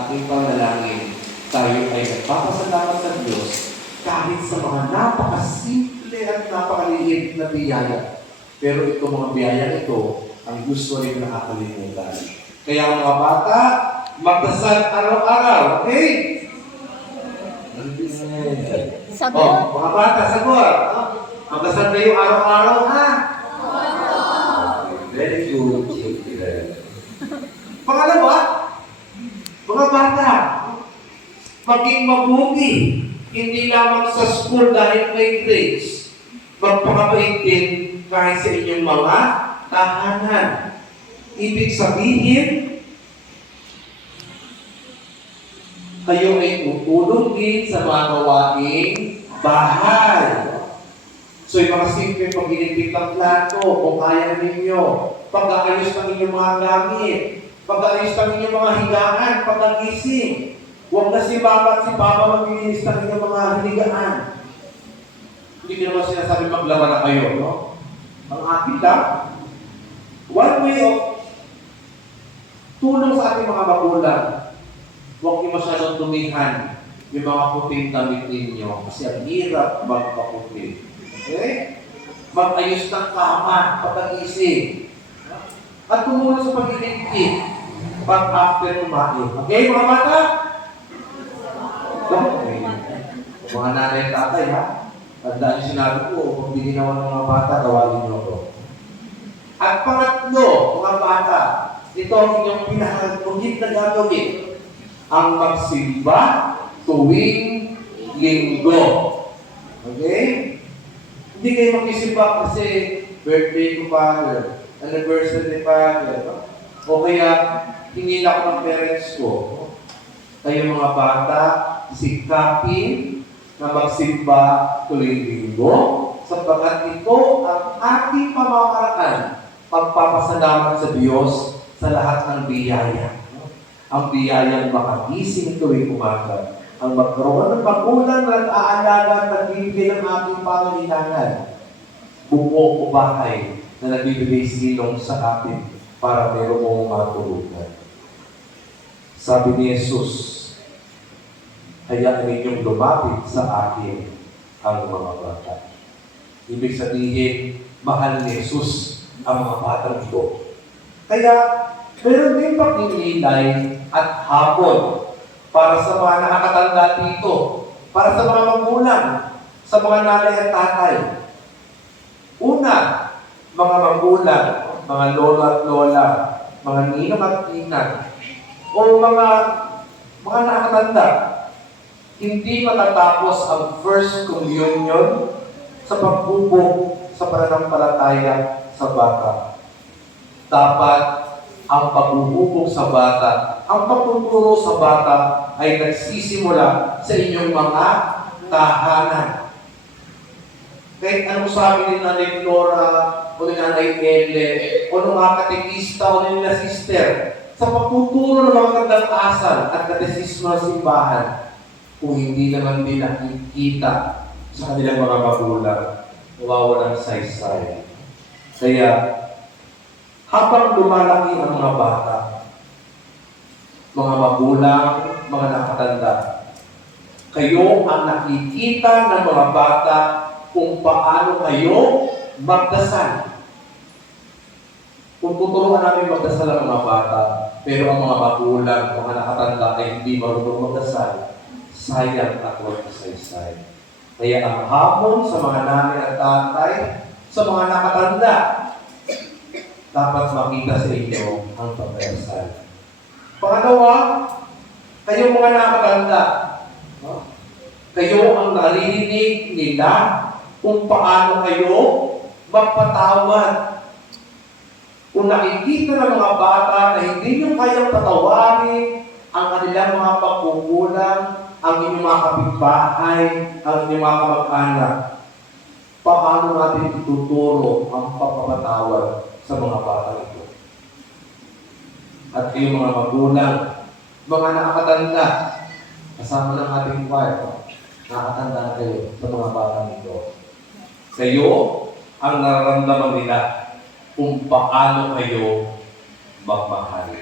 ating panalangin, tayo ay nagpapasalamat sa Diyos kahit sa mga napakasimple at napakaliit na biyaya. Pero itong mga biyaya ito, ang gusto rin nakakalimutan. Kaya mga bata, magdasal araw-araw, okay? Sagot. Mga bata, sagot. Magdasal kayo araw-araw, ha? Very good. Pangalawa, mga bata, maging mabuti. Hindi lamang sa school dahil may grades. Magpakabait din kahit sa inyong mga tahanan. Ibig sabihin, kayo ay tutulong din sa mga gawaing bahay. So, yung mga simple pag-inipit ng plato, kung kaya ninyo, pag-aayos ng inyong mga gamit, pag-aayos ng inyong mga higaan, pag-agising. Huwag na si Papa at si Papa maglinis ng inyong mga hinigaan. Hindi ko naman sinasabi maglaba na kayo, no? Ang akin lang, one way of tulong sa ating mga magulang, huwag niyo masyadong tumihan yung mga puting damit ninyo kasi ang hirap magpaputi. Okay? Mag-ayos ng kama, pag-agising. At tumulong sa pag-iligpit pag after kumain. Okay, mga bata? Okay. Mga nanay at tatay, ha? Tandaan yung sinabi ko, kung hindi ginawa ng mga bata, gawin nyo ito. At pangatlo, mga bata, ito ang inyong pinakagugit na gagawin. Ang magsimba tuwing linggo. Okay? Hindi kayo magsisimba kasi birthday ko Father, anniversary Father, no? O kaya, hingin ako ng parents ko. Kayo mga bata, sikapin na magsimba tuwing linggo sapagkat ito ang ating pamamaraan pagpapasalamat sa Diyos sa lahat ng biyaya. Ang biyayang makagising tuwing umaga, ang magkaroon ng magulang at aalaga at nagbibigay ng ating pangangailangan, buo o bahay na nagbibigay silong sa atin para meron mong matulugan. Sabi ni Jesus, hayaan ninyong lumapit sa akin ang mga bata. Ibig sabihin, mahal ni Jesus ang mga batang ito. Kaya, meron din pagninilay at hapon para sa mga nakakatanda dito, para sa mga magulang, sa mga nanay at tatay. Una, mga magulang, mga lolo at lola, mga ninong at ninang, o mga nakakatanda, hindi matatapos ang First Communion sa pagbubog sa pananampalataya sa bata. Dapat ang pagbubog sa bata, ang pagtuturo sa bata ay nagsisimula sa inyong mga tahanan. Kahit anong sabi ni Nanay Flora, o ni Nanay Ele, o ng mga katekista, o ni na sister, sa pagtuturo ng mga gandang asal at katesismo ng simbahan, kung hindi naman din nakikita sa kanilang mga magulang, nawawalang saysay. Kaya, habang lumalaki ang mga bata, mga magulang, mga nakatanda, kayo ang nakikita ng mga bata kung paano kayo magdasal. Kung tuturuan namin magdasal ang mga bata, pero ang mga magulang, mga nakatanda ay hindi marunong magdasal, sayang at walang saysay. Kaya ang hamon sa mga nanay at tatay, sa mga nakatanda, dapat makita sa inyo ang pagdasal. Pangalawa, kayong mga nakatanda, no? Kayo ang naririnig nila kung paano kayo magpatawad. Kung nakikita ng mga bata na hindi nyo kayang patawarin ang kanilang mga pagkukulang, ang inyong mga kapitbahay, ang inyong mga kamag-anak, paano natin ituturo ang pagpapatawad sa mga bata ito? At kayong mga magulang, mga nakakatanda, kasama ng ating choir, nakakatanda na kayo sa mga bata nito. Kayo ang nararamdaman nila kung paano kayo magmahal.